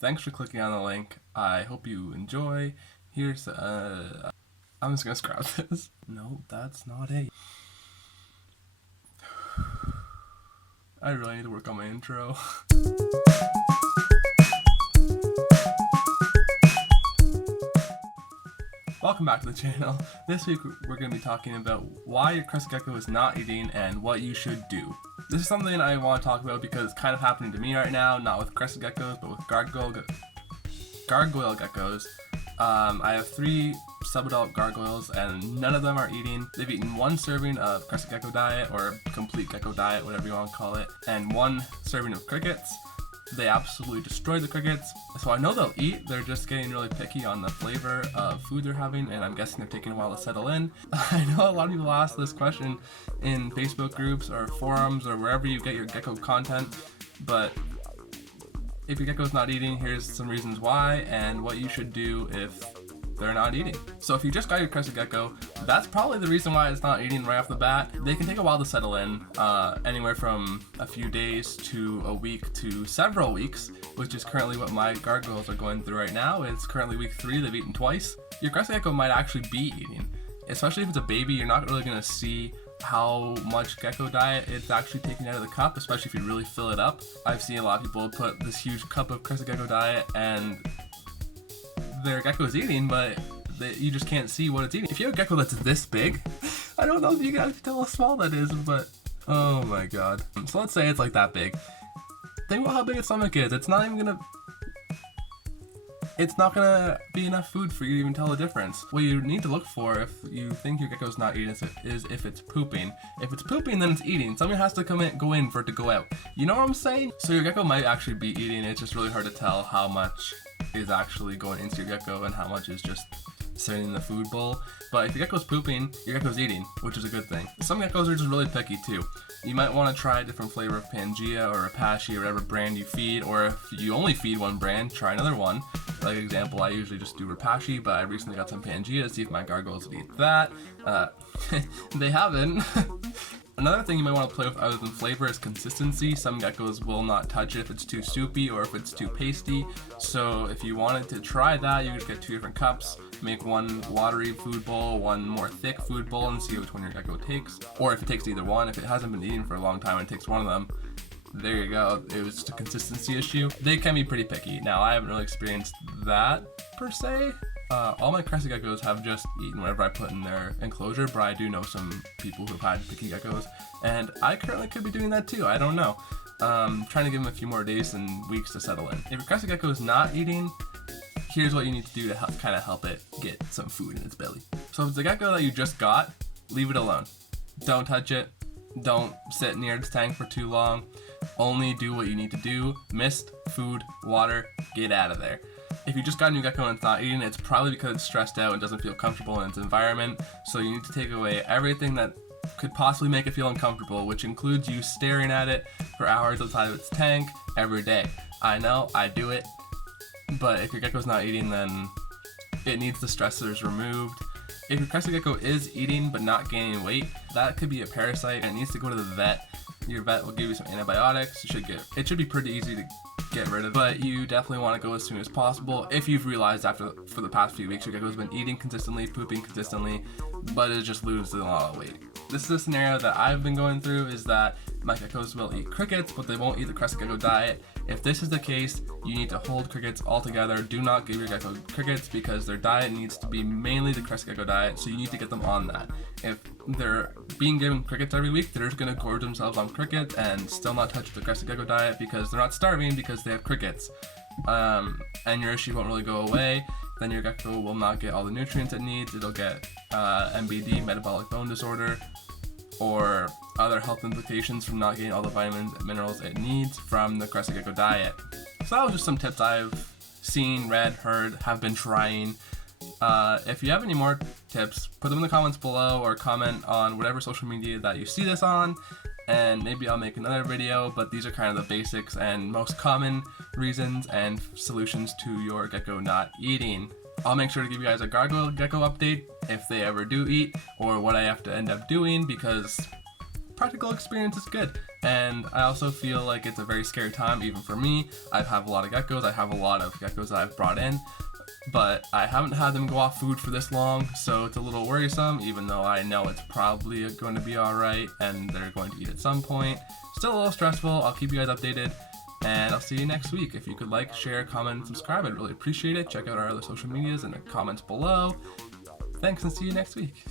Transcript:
Thanks for clicking on the link. I hope you enjoy. Here's I'm just gonna scrap this. No, that's not it. I really need to work on my intro. Welcome back to the channel. This week we're going to be talking about why your Crested Gecko is not eating and what you should do. This is something I want to talk about because it's kind of happening to me right now, not with Crested Geckos, but with gargoyle geckos. I have 3 subadult gargoyles and none of them are eating. They've eaten 1 serving of Crested Gecko diet or complete gecko diet, whatever you want to call it, and 1 serving of crickets. They absolutely destroyed the crickets, so I know they'll eat. They're just getting really picky on the flavor of food they're having, and I'm guessing they're taking a while to settle in. I know a lot of people ask this question in Facebook groups or forums or wherever you get your gecko content, but if your gecko's not eating, here's some reasons why and what you should do if they're not eating. So if you just got your Crested Gecko, that's probably the reason why it's not eating right off the bat. They can take a while to settle in, anywhere from a few days to a week to several weeks, which is currently what my gargoyles are going through right now. It's currently week 3, they've eaten twice. Your Crested Gecko might actually be eating, especially if it's a baby. You're not really gonna see how much gecko diet it's actually taking out of the cup, especially if you really fill it up. I've seen a lot of people put this huge cup of Crested Gecko diet and their gecko is eating, but you just can't see what it's eating. If you have a gecko that's this big, I don't know if you can actually tell how small that is, but oh my god. So let's say it's like that big. Think about how big its stomach is. It's not gonna be enough food for you to even tell the difference. What you need to look for if you think your gecko's not eating is if it's pooping. If it's pooping, then it's eating. Something has to go in for it to go out. You know what I'm saying? So your gecko might actually be eating. It's just really hard to tell how much is actually going into your gecko and how much is just sitting in the food bowl. But if your gecko's pooping, your gecko's eating, which is a good thing. Some geckos are just really picky too. You might want to try a different flavor of Pangea or Apache or whatever brand you feed, or if you only feed one brand, try another one. Like example, I usually just do Rapashi, but I recently got some Pangea to see if my gargoyles would eat that. They haven't. Another thing you might want to play with other than flavor is consistency. Some geckos will not touch it if it's too soupy or if it's too pasty. So if you wanted to try that, you could get 2 different cups, make 1 watery food bowl, 1 more thick food bowl, and see which one your gecko takes. Or if it takes either one, if it hasn't been eating for a long time and it takes one of them, there you go. It was just a consistency issue. They can be pretty picky. Now, I haven't really experienced that per se. All my Crested Geckos have just eaten whatever I put in their enclosure, but I do know some people who've had picky geckos, and I currently could be doing that too. I don't know. Trying to give them a few more days and weeks to settle in. If your Crested Gecko is not eating, here's what you need to do to kind of help it get some food in its belly. So if it's a gecko that you just got, leave it alone. Don't touch it. Don't sit near its tank for too long. Only do what you need to do. Mist, food, water, get out of there. If you just got a new gecko and it's not eating, it's probably because it's stressed out and doesn't feel comfortable in its environment. So you need to take away everything that could possibly make it feel uncomfortable, which includes you staring at it for hours outside of its tank every day. I know, I do it. But if your gecko's not eating, then it needs the stressors removed. If your Crested Gecko is eating but not gaining weight, that could be a parasite and it needs to go to the vet. Your vet will give you some antibiotics. It should be pretty easy to get rid of, but you definitely want to go as soon as possible if you've realized for the past few weeks your gecko's been eating consistently, pooping consistently, but it just loses a lot of weight. This is a scenario that I've been going through, is that my geckos will eat crickets, but they won't eat the Crested Gecko diet. If this is the case, you need to hold crickets altogether. Do not give your gecko crickets because their diet needs to be mainly the Crested Gecko diet, so you need to get them on that. If they're being given crickets every week, they're just going to gorge themselves on crickets and still not touch the Crested Gecko diet because they're not starving, because they have crickets. And your issue won't really go away. Then your gecko will not get all the nutrients it needs. It'll get MBD, metabolic bone disorder, or other health implications from not getting all the vitamins and minerals it needs from the Crested Gecko diet. So that was just some tips I've seen, read, heard, have been trying. If you have any more tips, put them in the comments below or comment on whatever social media that you see this on, and maybe I'll make another video, but these are kind of the basics and most common reasons and solutions to your gecko not eating. I'll make sure to give you guys a gargoyle gecko update if they ever do eat, or what I have to end up doing, because practical experience is good. And I also feel like it's a very scary time, even for me. I have a lot of geckos. I have a lot of geckos that I've brought in, but I haven't had them go off food for this long, so it's a little worrisome, even though I know it's probably going to be alright and they're going to eat at some point. Still a little stressful. I'll keep you guys updated, and I'll see you next week. If you could like, share, comment, and subscribe, I'd really appreciate it. Check out our other social medias in the comments below. Thanks, and see you next week.